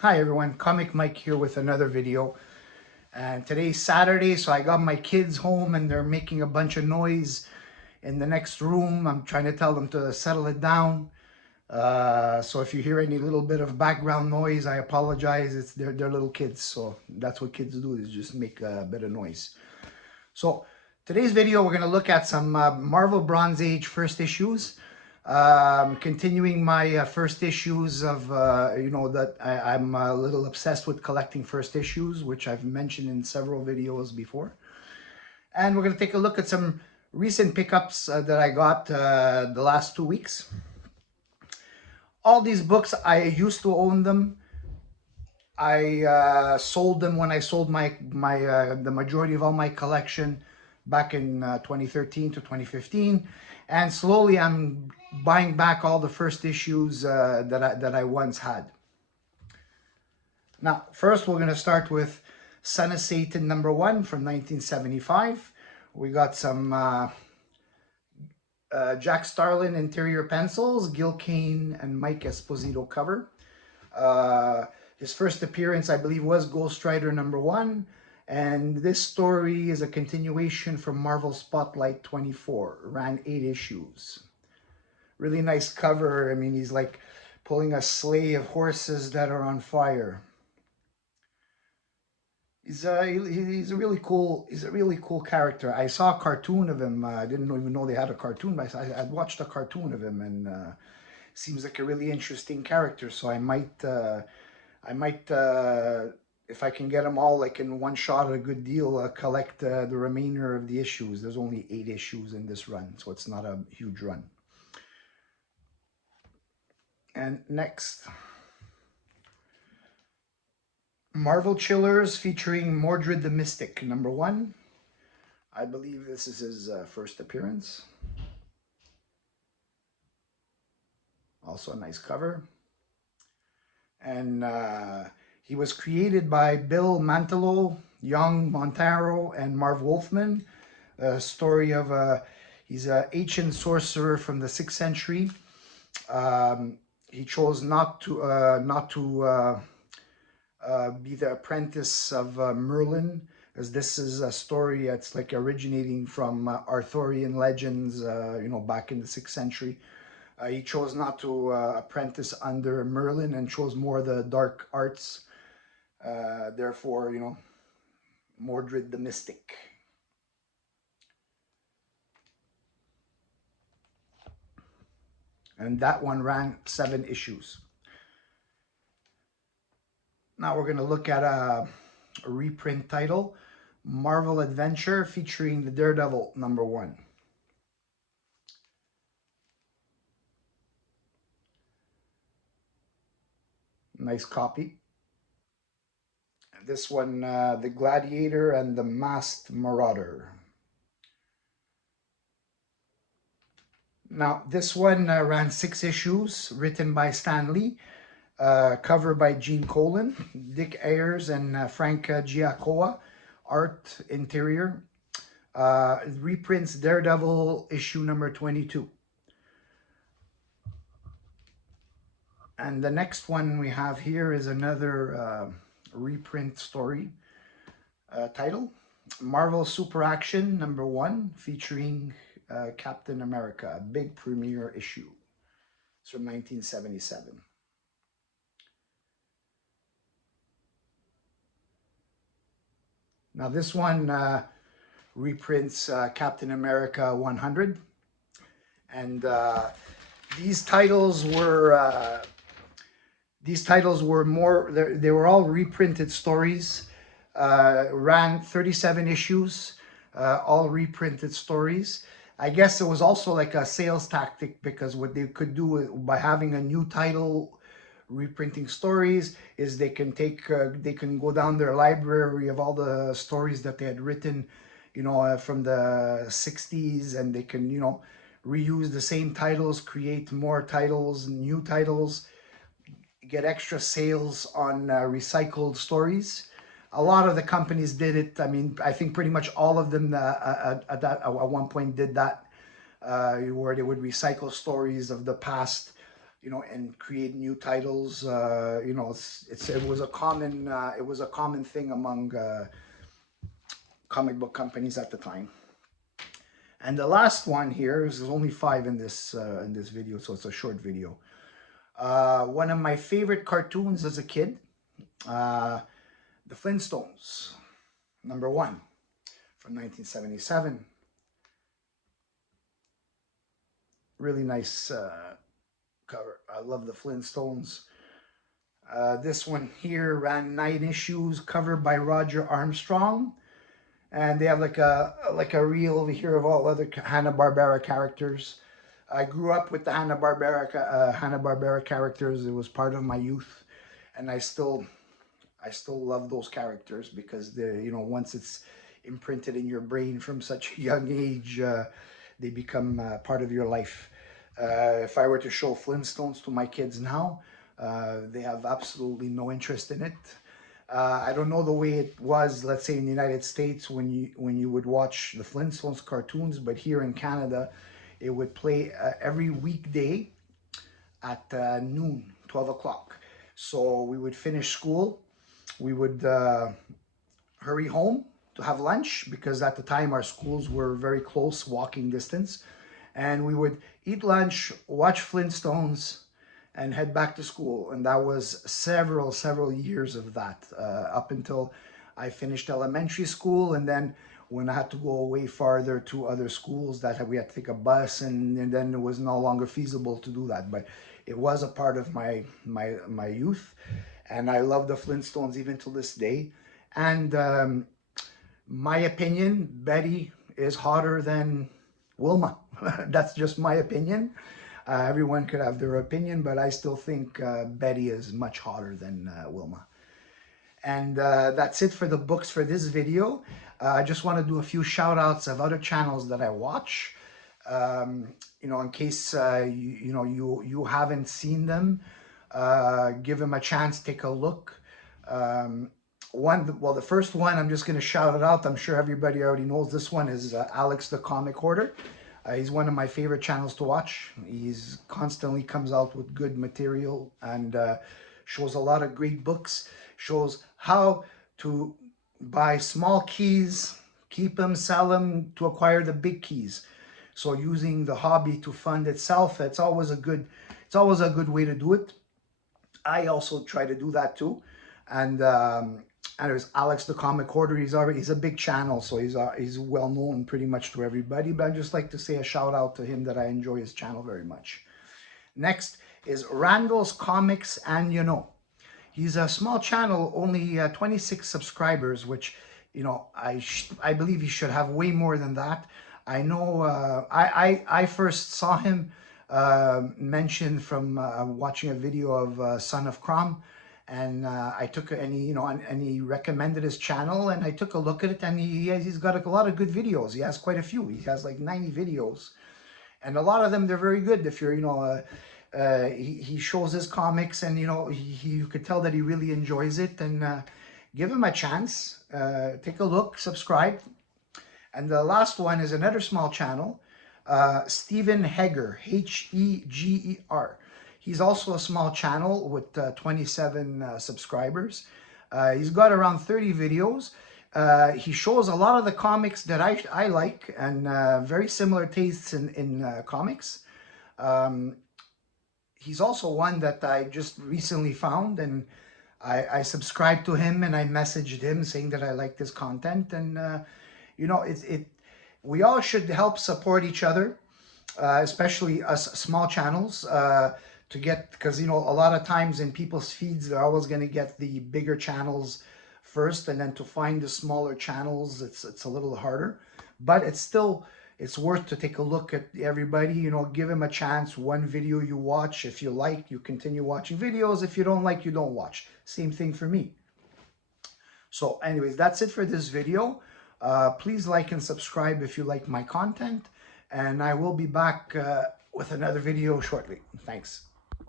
Hi everyone, Comic Mike here with another video. And today's Saturday, so I got my kids home and they're making a bunch of noise in the next room. I'm trying to tell them to settle it down. So if you hear any little bit of background noise, I apologize. They're little kids, so that's what kids do, is just make a bit of noise. So today's video, we're going to look at some Marvel Bronze Age first issues. Continuing my first issues of, that I'm a little obsessed with collecting first issues, which I've mentioned in several videos before. And we're going to take a look at some recent pickups that I got the last 2 weeks. All these books, I used to own them. I sold them when I sold the majority of all my collection back in 2013 to 2015, and slowly I'm buying back all the first issues that I once had. Now, first we're going to start with Son of Satan #1 from 1975. We got some Jack Starlin interior pencils, Gil Kane and Mike Esposito cover. His first appearance, I believe, was Ghost Rider #1, and this story is a continuation from Marvel Spotlight 24. Ran 8 issues. Really nice cover. I mean, he's like pulling a sleigh of horses that are on fire. He's a really cool character. I saw a cartoon of him. I didn't even know they had a cartoon, but I watched a cartoon of him, and seems like a really interesting character. So I might, if I can get them all like in one shot at a good deal, collect the remainder of the issues. There's only 8 issues in this run, so it's not a huge run. And next, Marvel Chillers featuring Mordred the Mystic #1. I believe this is his first appearance. Also a nice cover. And he was created by Bill Mantlo, Young Montaro, and Marv Wolfman. A story of he's an ancient sorcerer from the 6th century. He chose not to be the apprentice of Merlin, as this is a story that's like originating from Arthurian legends, back in the 6th century. He chose not to apprentice under Merlin and chose more the dark arts. Therefore, Mordred the Mystic. And that one ran 7 issues. Now we're going to look at a reprint title, Marvel Adventure, featuring the Daredevil #1. Nice copy. This one, The Gladiator and the Masked Marauder. Now, this one ran 6 issues, written by Stan Lee, cover by Gene Colan, Dick Ayers, and Frank Giacoia, art interior. Reprints Daredevil issue #22. And the next one we have here is another reprint story title, Marvel Super Action #1, featuring Captain America, a big premiere issue. It's from 1977. Now this one reprints Captain America 100, and these titles were more. They were all reprinted stories. Ran 37 issues, all reprinted stories. I guess it was also like a sales tactic, because what they could do by having a new title, reprinting stories, is they can go down their library of all the stories that they had written, from the 60s, and they can, reuse the same titles, create more titles, new titles, get extra sales on recycled stories. A lot of the companies did it. I mean, I think pretty much all of them at one point did that, where they would recycle stories of the past, you know, and create new titles. You know, it was a common thing among comic book companies at the time. And the last one here is, there's only 5 in this video, so it's a short video. One of my favorite cartoons as a kid, the Flintstones, #1 from 1977. Really nice cover. I love the Flintstones. This one here ran 9 issues, covered by Roger Armstrong, and they have like a reel over here of all other Hanna-Barbera characters. I grew up with the Hanna-Barbera characters. It was part of my youth, and I still love those characters because they, you know, once it's imprinted in your brain from such a young age, they become part of your life. If I were to show Flintstones to my kids now, they have absolutely no interest in it. I don't know the way it was, let's say, in the United States when you would watch the Flintstones cartoons, but here in Canada, it would play every weekday at noon, 12 o'clock. So we would finish school, we would hurry home to have lunch, because at the time our schools were very close, walking distance, and we would eat lunch, watch Flintstones, and head back to school. And that was several years of that, up until I finished elementary school. And then when I had to go way farther to other schools, that we had to take a bus, and then it was no longer feasible to do that. But it was a part of my youth, and I love the Flintstones even to this day. And my opinion, Betty is hotter than Wilma. That's just my opinion. Everyone could have their opinion, but I still think Betty is much hotter than Wilma. And that's it for the books for this video. I just want to do a few shout outs of other channels that I watch. You know, in case you haven't seen them, give them a chance, take a look. The first one, I'm just going to shout it out. I'm sure everybody already knows this one, is Alex the Comic Hoarder. He's one of my favorite channels to watch. He's constantly comes out with good material and shows a lot of great books. Shows how to buy small keys, keep them, sell them to acquire the big keys. So using the hobby to fund itself, it's always a good way to do it. I also try to do that too. And there's Alex the Comic Hoarder. He's a big channel, so he's well known pretty much to everybody. But I'd just like to say a shout out to him that I enjoy his channel very much. Next is Randall's Comics and You Know. He's a small channel, only 26 subscribers, which, you know, I believe he should have way more than that. I know I first saw him mentioned from watching a video of Son of Crom. And I took and he recommended his channel, and I took a look at it, and he's got a lot of good videos. He has quite a few. He has like 90 videos, and a lot of them, they're very good. If you're he shows his comics, and you could tell that he really enjoys it. And give him a chance. Take a look, subscribe. And the last one is another small channel, Stephen Heger, Heger. He's also a small channel with 27 subscribers. He's got around 30 videos. He shows a lot of the comics that I like, and very similar tastes in comics. He's also one that I just recently found, and I subscribed to him, and I messaged him saying that I liked his content. And we all should help support each other, especially us small channels. To get, because a lot of times in people's feeds, they're always going to get the bigger channels first, and then to find the smaller channels, it's a little harder. But it's worth to take a look at everybody. Give him a chance. One video you watch, if you like, you continue watching videos. If you don't like, you don't watch. Same thing for me. So anyways, that's it for this video. Please like and subscribe if you like my content, and I will be back with another video shortly. Thanks.